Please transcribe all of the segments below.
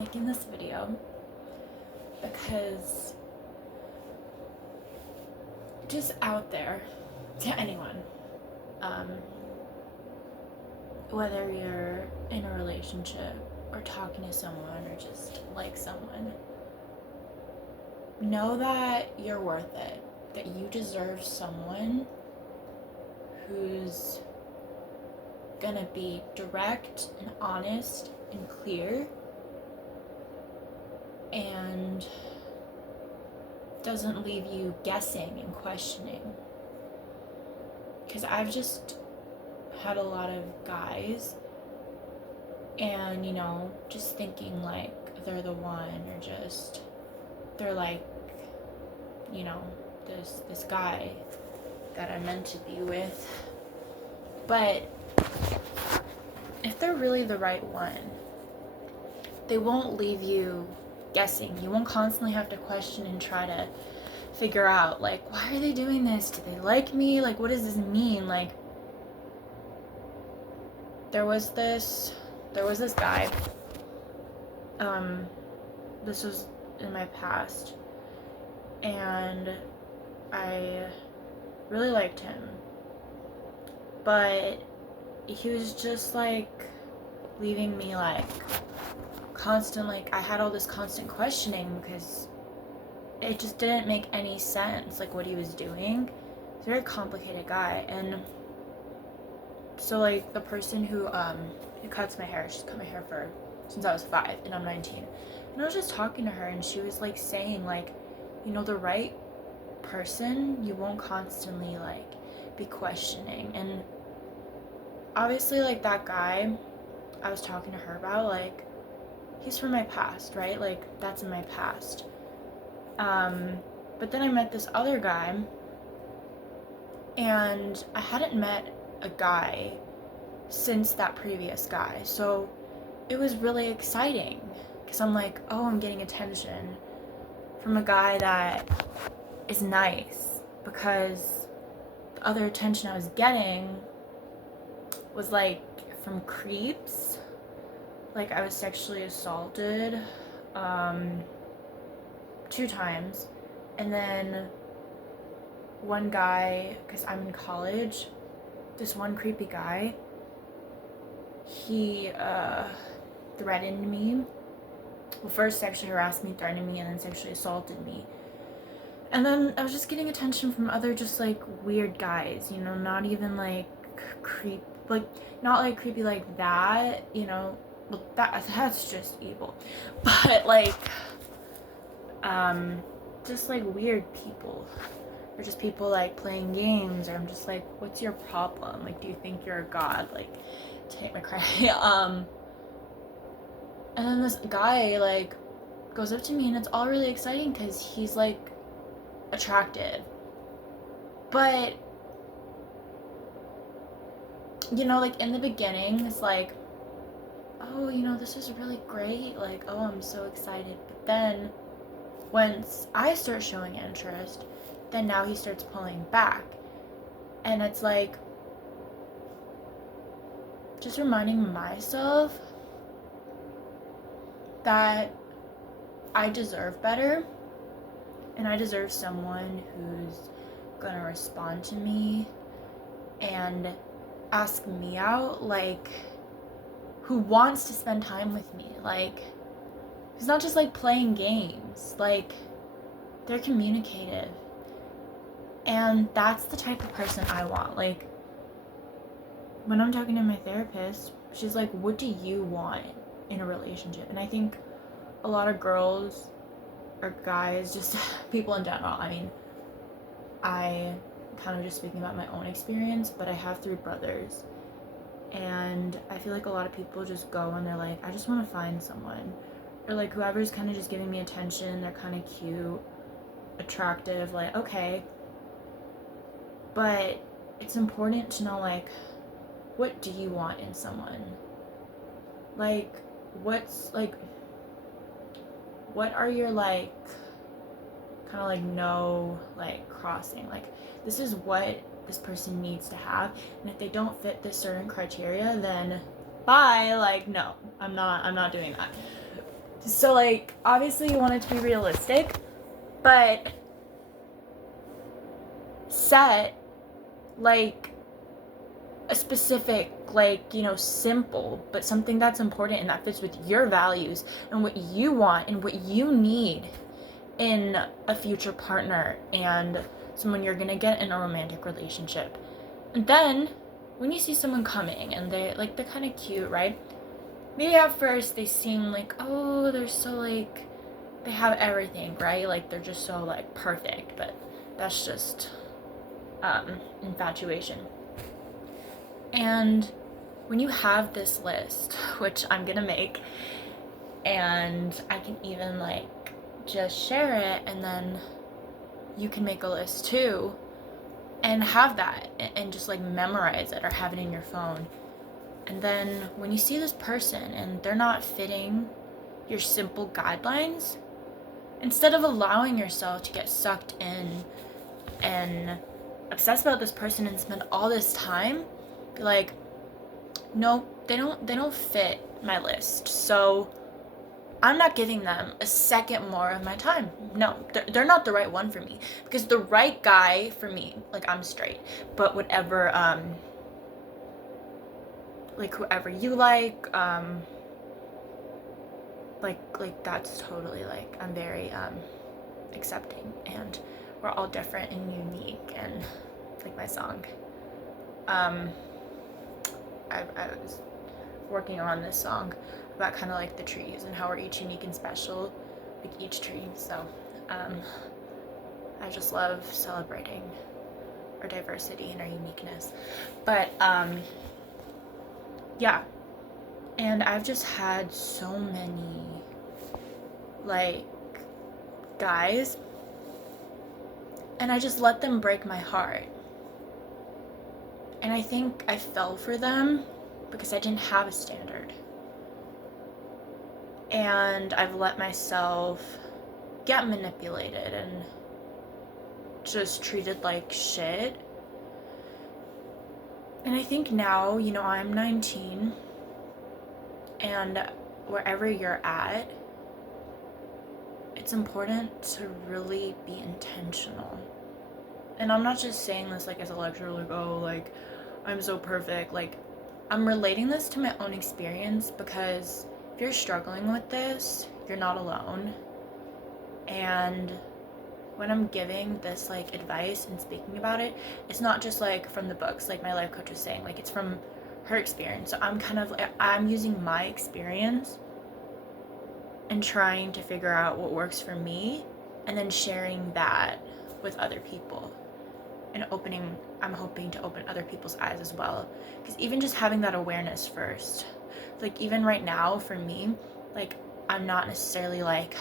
Making this video because just out there to anyone, um, whether you're in a relationship or talking to someone or just like someone, know that you're worth it, that you deserve someone who's gonna be direct and honest and clear and doesn't leave you guessing and questioning. Because I've just had a lot of guys and, just thinking like they're the one, or just they're like, this guy that I'm meant to be with. But if they're really the right one, they won't leave you guessing. You won't constantly have to question and try to figure out, like, why are they doing this? Do they like me? Like, what does this mean? Like, there was this guy, this was in my past, and I really liked him, but he was just like leaving me like constant, like I had all this constant questioning because it just didn't make any sense, like what he was doing. He's a very complicated guy. And so like the person who cuts my hair, she's cut my hair for since I was 5 and I'm 19, and I was just talking to her and she was like saying like, the right person, you won't constantly like be questioning. And obviously like that guy I was talking to her about, like, he's from my past, right? Like, that's in my past. But then I met this other guy, and I hadn't met a guy since that previous guy. So it was really exciting because I'm like, oh, I'm getting attention from a guy that is nice, because the other attention I was getting was like from creeps. Like, I was sexually assaulted 2 times, and then one guy, because I'm in college, this one creepy guy, he threatened me. Well, first sexually harassed me, threatened me, and then sexually assaulted me. And then I was just getting attention from other just like weird guys, not even like not like creepy like that, well, that's just evil. But like just like weird people, or just people like playing games, or I'm just like, what's your problem? Like, do you think you're a god? Like, take my credit. And then this guy like goes up to me, and it's all really exciting because he's like attractive, but like in the beginning it's like, oh, this is really great, like, oh, I'm so excited. But then once I start showing interest, then now he starts pulling back, and it's like just reminding myself that I deserve better, and I deserve someone who's gonna respond to me and ask me out, like, who wants to spend time with me, like, who's not just like playing games, like, they're communicative. And that's the type of person I want. Like, when I'm talking to my therapist, she's like, what do you want in a relationship? And I think a lot of girls or guys, just people in general, I mean, I kind of just speaking about my own experience, but I have 3 brothers, and I feel like a lot of people just go and they're like, I just want to find someone, or like whoever's kind of just giving me attention, they're kind of cute, attractive, like, okay. But it's important to know, like, what do you want in someone? Like, what are your, like, kind of like no, like, crossing, like, this is what this person needs to have, and if they don't fit this certain criteria, then bye, like, no, I'm not doing that. So, like, obviously you want it to be realistic, but set, like, a specific, like, you know, simple, but something that's important and that fits with your values and what you want and what you need in a future partner and someone you're gonna get in a romantic relationship. And then when you see someone coming and they're kind of cute, right? Maybe at first they seem like, oh, they're so like, they have everything, right? Like they're just so like perfect, but that's just infatuation. And when you have this list, which I'm gonna make, and I can even like just share it, and then you can make a list too and have that and just like memorize it or have it in your phone. And then when you see this person and they're not fitting your simple guidelines, instead of allowing yourself to get sucked in and obsess about this person and spend all this time, be like, no, they don't fit my list. So I'm not giving them a second more of my time. No, they're not the right one for me. Because the right guy for me, like I'm straight, but whatever, like whoever you like that's totally like, I'm very accepting, and we're all different and unique, and like my song. I was working on this song about kind of like the trees and how we're each unique and special, like each tree. So I just love celebrating our diversity and our uniqueness. But yeah, and I've just had so many like guys, and I just let them break my heart. And I think I fell for them because I didn't have a standard. And I've let myself get manipulated and just treated like shit. And I think now, you know, I'm 19, and wherever you're at, it's important to really be intentional. And I'm not just saying this like as a lecture, like, oh, like, I'm so perfect. Like, I'm relating this to my own experience, because if you're struggling with this, you're not alone. And when I'm giving this like advice and speaking about it, it's not just like from the books, like my life coach was saying, like it's from her experience. So I'm using my experience and trying to figure out what works for me, and then sharing that with other people, and I'm hoping to open other people's eyes as well. Because even just having that awareness first, like even right now for me, like I'm not necessarily like,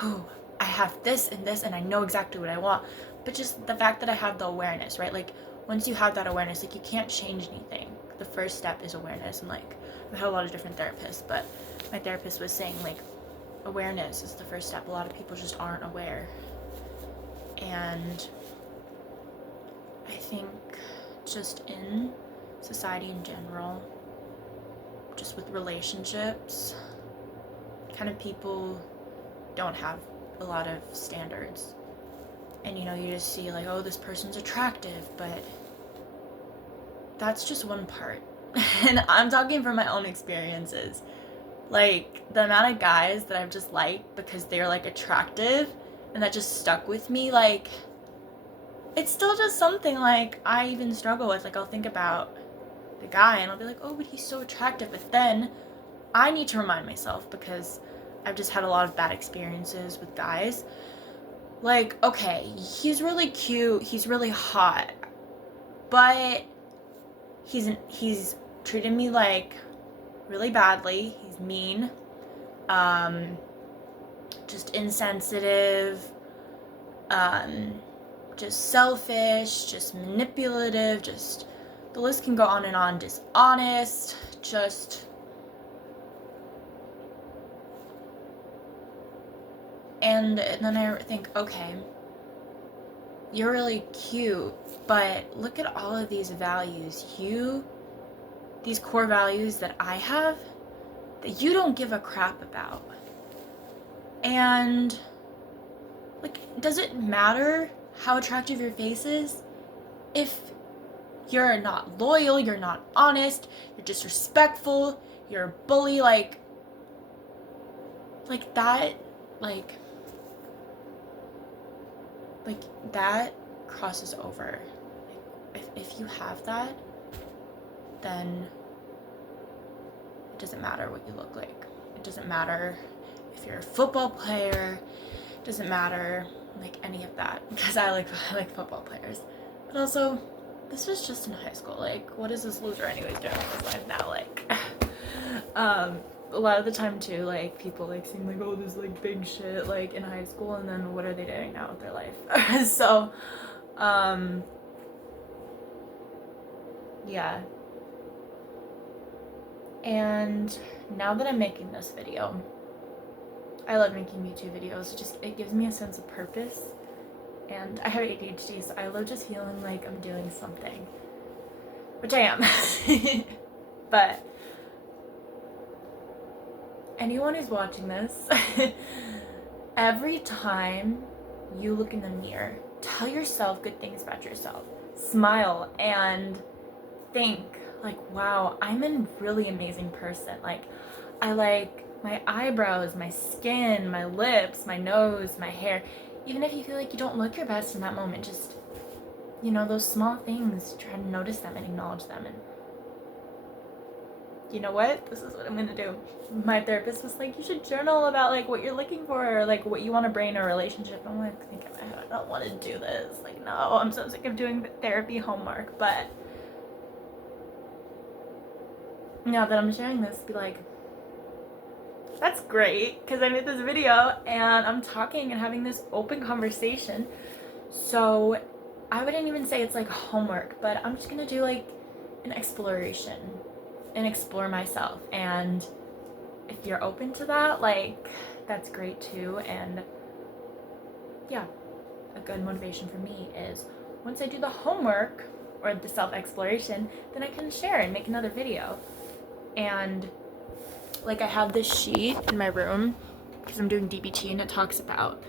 oh, I have this and I know exactly what I want, but just the fact that I have the awareness, right? Like once you have that awareness, like you can't change anything. The first step is awareness. And like I've had a lot of different therapists, but my therapist was saying like awareness is the first step. A lot of people just aren't aware. And I think just in society in general, just with relationships, kind of people don't have a lot of standards. And you know, you just see like, oh, this person's attractive, but that's just one part. And I'm talking from my own experiences. Like the amount of guys that I've just liked because they're like attractive and that just stuck with me, like it's still just something like I even struggle with. Like I'll think about the guy and I'll be like, oh, but he's so attractive, but then I need to remind myself, because I've just had a lot of bad experiences with guys. Like, okay, he's really cute, he's really hot, but he's treated me like really badly. He's mean, just insensitive, just selfish, just manipulative, just the list can go on and on. Dishonest, just and then I think, okay, you're really cute, but look at all of these values, these core values that I have, that you don't give a crap about. And like, does it matter how attractive your face is if you're not loyal, you're not honest, you're disrespectful, you're a bully? Like that, like that crosses over. If you have that, then it doesn't matter what you look like. It doesn't matter if you're a football player. It doesn't matter like any of that, because I like football players. But also, this was just in high school. Like, what is this loser anyways doing with his life now? Like, a lot of the time too, like, people like seem like, oh, this like big shit like in high school, and then what are they doing now with their life? So yeah. And now that I'm making this video, I love making YouTube videos. It gives me a sense of purpose, and I have ADHD, so I love just feeling like I'm doing something, which I am. But anyone who's watching this, every time you look in the mirror, tell yourself good things about yourself. Smile and think like, wow, I'm a really amazing person. Like, I like my eyebrows, my skin, my lips, my nose, my hair. Even if you feel like you don't look your best in that moment, just, those small things, try to notice them and acknowledge them. And you know what? This is what I'm gonna do. My therapist was like, you should journal about like what you're looking for, or like what you want to bring in a relationship. I'm like thinking, I don't want to do this. Like, no, I'm so sick of doing therapy homework. But now that I'm sharing this, be like, that's great, because I made this video and I'm talking and having this open conversation. So I wouldn't even say it's like homework, but I'm just gonna do like an exploration and explore myself. And if you're open to that, like, that's great too. And yeah, a good motivation for me is once I do the homework or the self-exploration, then I can share and make another video. And like, I have this sheet in my room because I'm doing DBT, and it talks about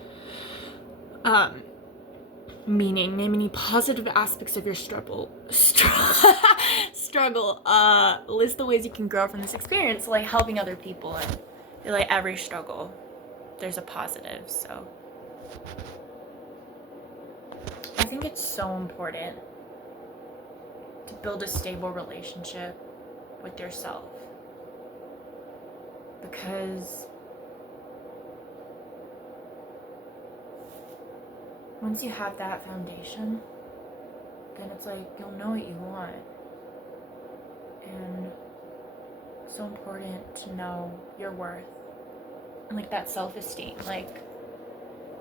name any positive aspects of your struggle, list the ways you can grow from this experience. So, like, helping other people, and like every struggle there's a positive. So I think it's so important to build a stable relationship with yourself, because once you have that foundation, then it's like you'll know what you want. And it's so important to know your worth and like that self-esteem. Like,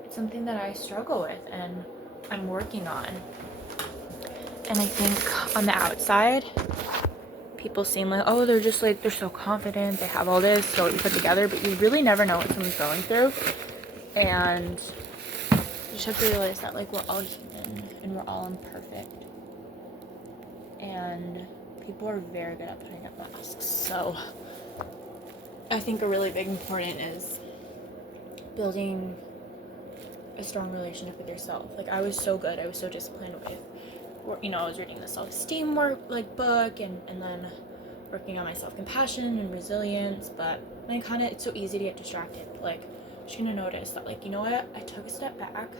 it's something that I struggle with and I'm working on. And I think on the outside, people seem like, oh, they're just like, they're so confident, they have all this, so what you put together, but you really never know what someone's going through. And you just have to realize that, like, we're all human and we're all imperfect. And people are very good at putting up masks. So I think a really big important is building a strong relationship with yourself. Like, I was so good, I was so disciplined with, I was reading the self-esteem work, like, book, and then working on my self-compassion and resilience. But like, it's so easy to get distracted. Like, I'm just gonna notice that, like, you know what, I took a step back,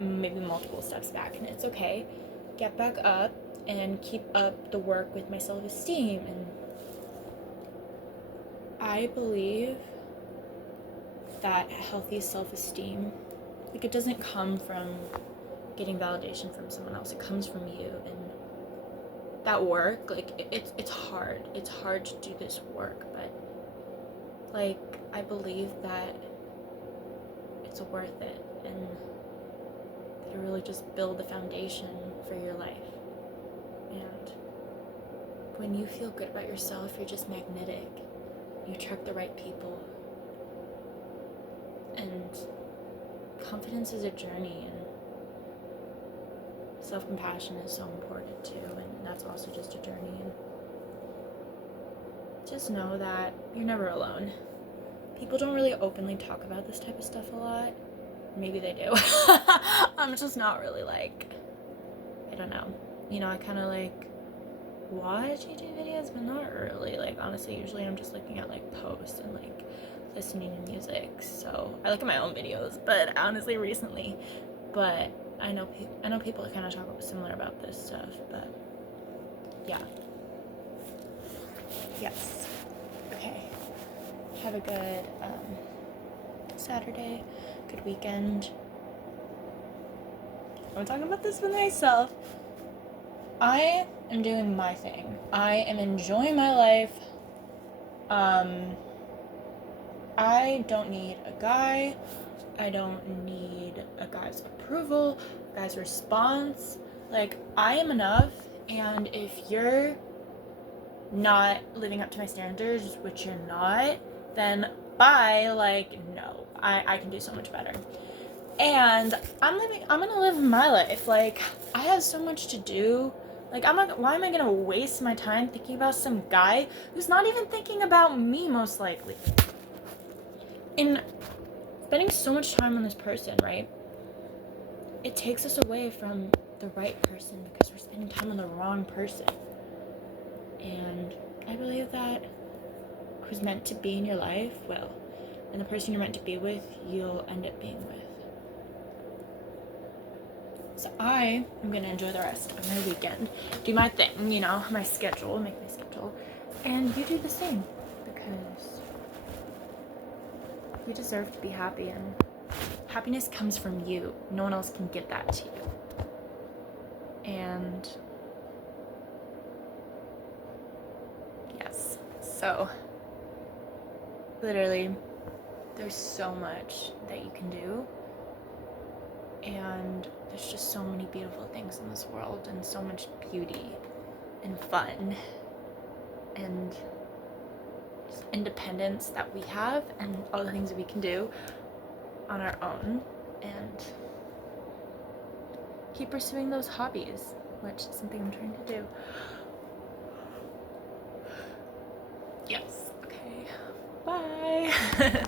maybe multiple steps back, and it's okay. Get back up and keep up the work with my self-esteem. And I believe that healthy self-esteem, like, it doesn't come from getting validation from someone else, it comes from you. And that work, like, it's hard to do this work, but like, I believe that it's worth it, and that it really just build the foundation for your life. And when you feel good about yourself, you're just magnetic, you attract the right people. And confidence is a journey, and self-compassion is so important too, and that's also just a journey. And just know that you're never alone. people don't really openly talk about this type of stuff a lot. Maybe they do. I'm just not really like, I don't know. You know, I kind of like watch YouTube videos, but not really. Like, honestly, usually I'm just looking at like posts and like listening to music. So I look at my own videos, but honestly, recently. But I know people kind of talk similar about this stuff. But yeah. Yes. Okay. Have a good Saturday. Good weekend. I'm talking about this with myself. I am doing my thing. I am enjoying my life. I don't need a guy. I don't need a guy's approval, a guy's response. Like, I am enough, and if you're not living up to my standards, which you're not, then bye. Like, no. I can do so much better. And I'm gonna live my life. Like, I have so much to do. Like, why am I gonna waste my time thinking about some guy who's not even thinking about me, most likely? In spending so much time on this person, right? It takes us away from the right person because we're spending time on the wrong person. And I believe that who's meant to be in your life, well, and the person you're meant to be with, you'll end up being with. So I am going to enjoy the rest of my weekend, do my thing, you know, my schedule, make my schedule, and you do the same, because you deserve to be happy, and happiness comes from you. No one else can give that to you. And yes, so literally, there's so much that you can do, and there's just so many beautiful things in this world, and so much beauty and fun and just independence that we have, and all the things that we can do on our own, and keep pursuing those hobbies, which is something I'm trying to do. Yes, okay, bye.